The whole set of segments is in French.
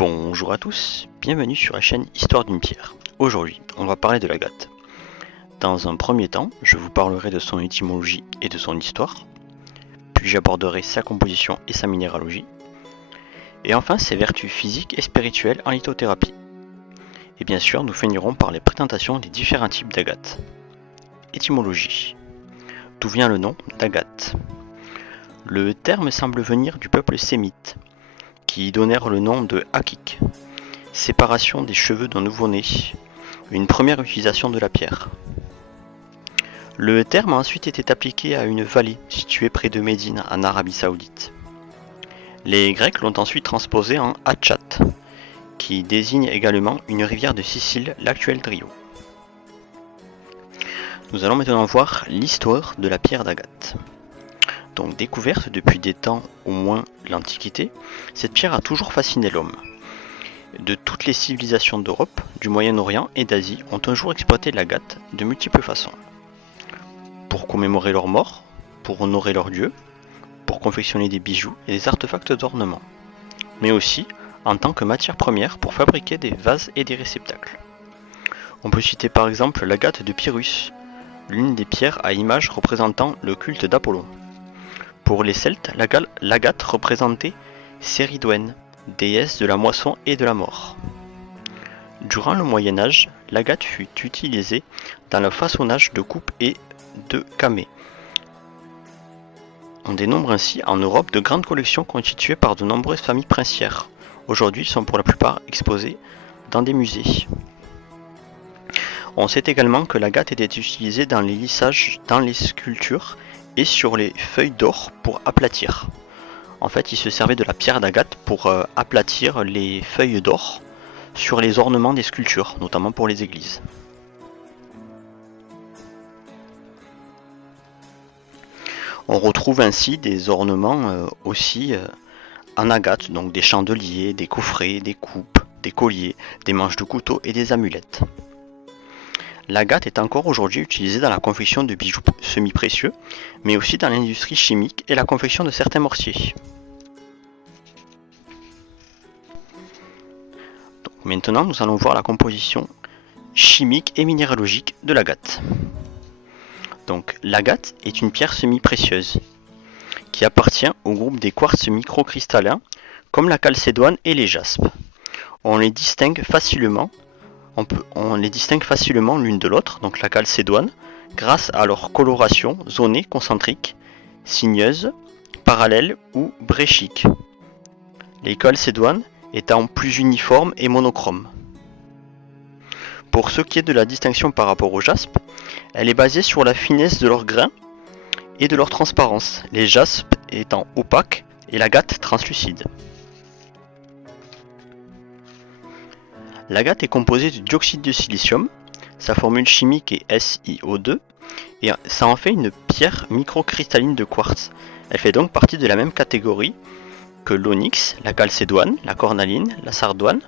Bonjour à tous, bienvenue sur la chaîne Histoire d'une pierre. Aujourd'hui, on va parler de l'agate. Dans un premier temps, je vous parlerai de son étymologie et de son histoire, puis j'aborderai sa composition et sa minéralogie, et enfin ses vertus physiques et spirituelles en lithothérapie. Et bien sûr, nous finirons par les présentations des différents types d'agate. Étymologie. D'où vient le nom d'agate? Le terme semble venir du peuple sémite, qui donnèrent le nom de Akik, séparation des cheveux d'un nouveau-né, une première utilisation de la pierre. Le terme a ensuite été appliqué à une vallée située près de Médine en Arabie Saoudite. Les Grecs l'ont ensuite transposé en Achat, qui désigne également une rivière de Sicile, l'actuelle Drio. Nous allons maintenant voir l'histoire de la pierre d'agate. Donc découverte depuis des temps au moins l'Antiquité, cette pierre a toujours fasciné l'homme. De toutes les civilisations d'Europe, du Moyen-Orient et d'Asie ont un jour exploité l'agate de multiples façons. Pour commémorer leurs morts, pour honorer leurs dieux, pour confectionner des bijoux et des artefacts d'ornement, mais aussi en tant que matière première pour fabriquer des vases et des réceptacles. On peut citer par exemple l'agate de Pyrrhus, l'une des pierres à image représentant le culte d'Apollon. Pour les Celtes, l'agate représentait Céridwen, déesse de la moisson et de la mort. Durant le Moyen-Âge, l'agate fut utilisée dans le façonnage de coupes et de camées. On dénombre ainsi en Europe de grandes collections constituées par de nombreuses familles princières. Aujourd'hui, ils sont pour la plupart exposés dans des musées. On sait également que l'agate était utilisée dans les lissages, dans les sculptures et sur les feuilles d'or pour aplatir. En fait, il se servait de la pierre d'agate pour aplatir les feuilles d'or sur les ornements des sculptures, notamment pour les églises. On retrouve ainsi des ornements aussi en agate, donc des chandeliers, des coffrets, des coupes, des colliers, des manches de couteau et des amulettes. L'agate est encore aujourd'hui utilisée dans la confection de bijoux semi-précieux, mais aussi dans l'industrie chimique et la confection de certains mortiers. Donc, maintenant, nous allons voir la composition chimique et minéralogique de l'agate. Donc, l'agate est une pierre semi-précieuse qui appartient au groupe des quartz microcristallins, comme la chalcédoine et les jaspes. On les distingue facilement l'une de l'autre, donc la chalcédoine, grâce à leur coloration zonée concentrique, sinueuse, parallèle ou bréchique. Les chalcédoines étant plus uniformes et monochromes. Pour ce qui est de la distinction par rapport aux jaspes, elle est basée sur la finesse de leurs grains et de leur transparence, les jaspes étant opaques et l'agate translucide. L'agate est composée de dioxyde de silicium, sa formule chimique est SiO2, et ça en fait une pierre microcristalline de quartz. Elle fait donc partie de la même catégorie que l'onyx, la chalcédoine, la cornaline, la sardoine,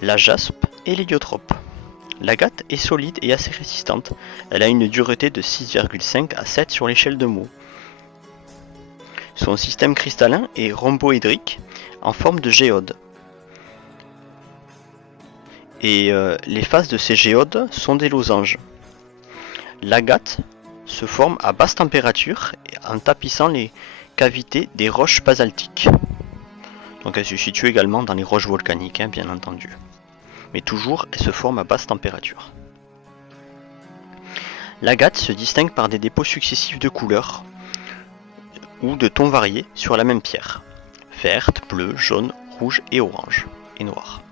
la jaspe et l'héliotrope. L'agate est solide et assez résistante, elle a une dureté de 6,5 à 7 sur l'échelle de Mohs. Son système cristallin est rhomboédrique en forme de géode. Et les faces de ces géodes sont des losanges. L'agate se forme à basse température en tapissant les cavités des roches basaltiques. Donc elle se situe également dans les roches volcaniques, bien entendu. Mais toujours, elle se forme à basse température. L'agate se distingue par des dépôts successifs de couleurs ou de tons variés sur la même pierre. Verte, bleue, jaune, rouge et orange et noire.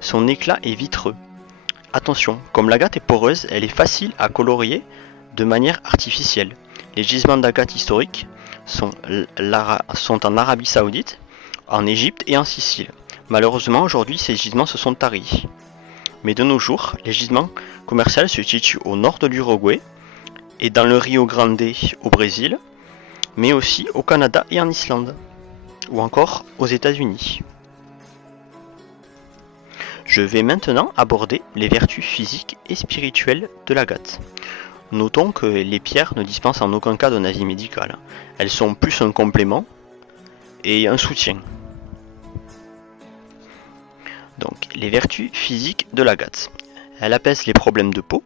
Son éclat est vitreux. Attention, comme l'agate est poreuse, elle est facile à colorier de manière artificielle. Les gisements d'agate historiques sont en Arabie Saoudite, en Égypte et en Sicile. Malheureusement, aujourd'hui, ces gisements se sont taris. Mais de nos jours, les gisements commerciaux se situent au nord de l'Uruguay et dans le Rio Grande au Brésil, mais aussi au Canada et en Islande, ou encore aux États-Unis. Je vais maintenant aborder les vertus physiques et spirituelles de l'agate. Notons que les pierres ne dispensent en aucun cas d'un avis médical. Elles sont plus un complément et un soutien. Donc, les vertus physiques de l'agate. Elle apaise les problèmes de peau,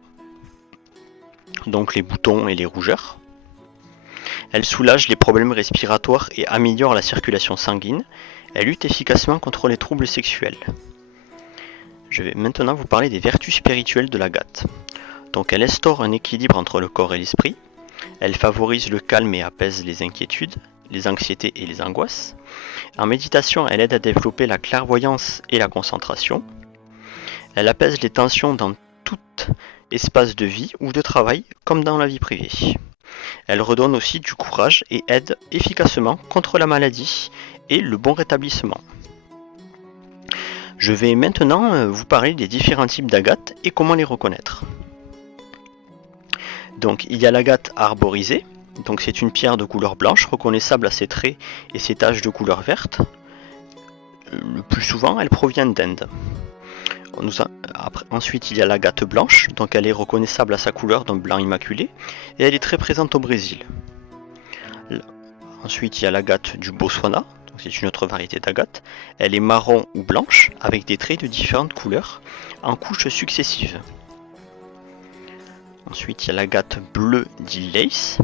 donc les boutons et les rougeurs. Elle soulage les problèmes respiratoires et améliore la circulation sanguine. Elle lutte efficacement contre les troubles sexuels. Je vais maintenant vous parler des vertus spirituelles de l'agate. Donc elle instaure un équilibre entre le corps et l'esprit. Elle favorise le calme et apaise les inquiétudes, les anxiétés et les angoisses. En méditation, elle aide à développer la clairvoyance et la concentration. Elle apaise les tensions dans tout espace de vie ou de travail, comme dans la vie privée. Elle redonne aussi du courage et aide efficacement contre la maladie et le bon rétablissement. Je vais maintenant vous parler des différents types d'agates et comment les reconnaître. Donc il y a l'agate arborisée, donc c'est une pierre de couleur blanche reconnaissable à ses traits et ses taches de couleur verte. Le plus souvent elle provient d'Inde. Ensuite il y a l'agate blanche, donc elle est reconnaissable à sa couleur d'un blanc immaculé et elle est très présente au Brésil. Ensuite il y a l'agate du Botswana, donc c'est une autre variété d'agate. Elle est marron ou blanche avec des traits de différentes couleurs en couches successives. Ensuite il y a l'agate bleue d'île Lace,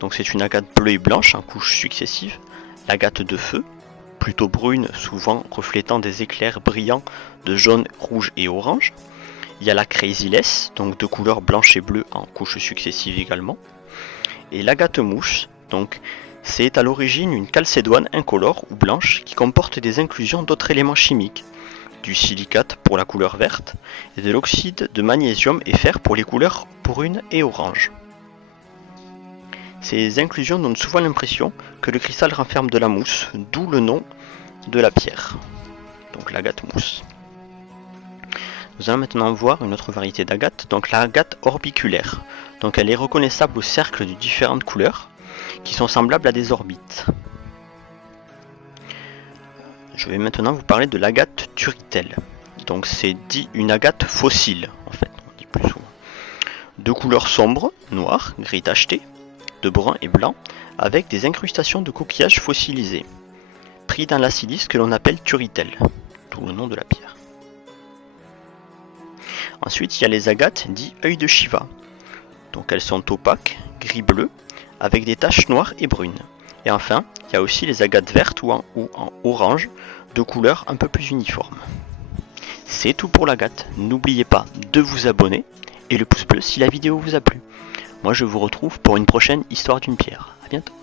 donc c'est une agate bleue et blanche en couches successives. L'agate de feu, plutôt brune, souvent reflétant des éclairs brillants de jaune, rouge et orange. Il y a la Crazy-Lace, donc de couleur blanche et bleue en couches successives également. Et l'agate mouche, donc c'est à l'origine une chalcédoine incolore ou blanche qui comporte des inclusions d'autres éléments chimiques, du silicate pour la couleur verte et de l'oxyde de magnésium et fer pour les couleurs brune et orange. Ces inclusions donnent souvent l'impression que le cristal renferme de la mousse, d'où le nom de la pierre, donc l'agate mousse. Nous allons maintenant voir une autre variété d'agate, donc l'agate orbiculaire. Donc elle est reconnaissable au cercle de différentes couleurs, qui sont semblables à des orbites. Je vais maintenant vous parler de l'agate turritelle. Donc c'est dit une agate fossile, en fait, on dit plus souvent. De couleur sombre, noir, gris tacheté, de brun et blanc, avec des incrustations de coquillages fossilisés, pris dans la silice que l'on appelle turritelle, d'où le nom de la pierre. Ensuite, il y a les agates dits œil de Shiva. Donc elles sont opaques, gris-bleu, avec des taches noires et brunes. Et enfin, il y a aussi les agates vertes ou en orange, de couleur un peu plus uniforme. C'est tout pour l'agate. N'oubliez pas de vous abonner et le pouce bleu si la vidéo vous a plu. Moi je vous retrouve pour une prochaine histoire d'une pierre. A bientôt.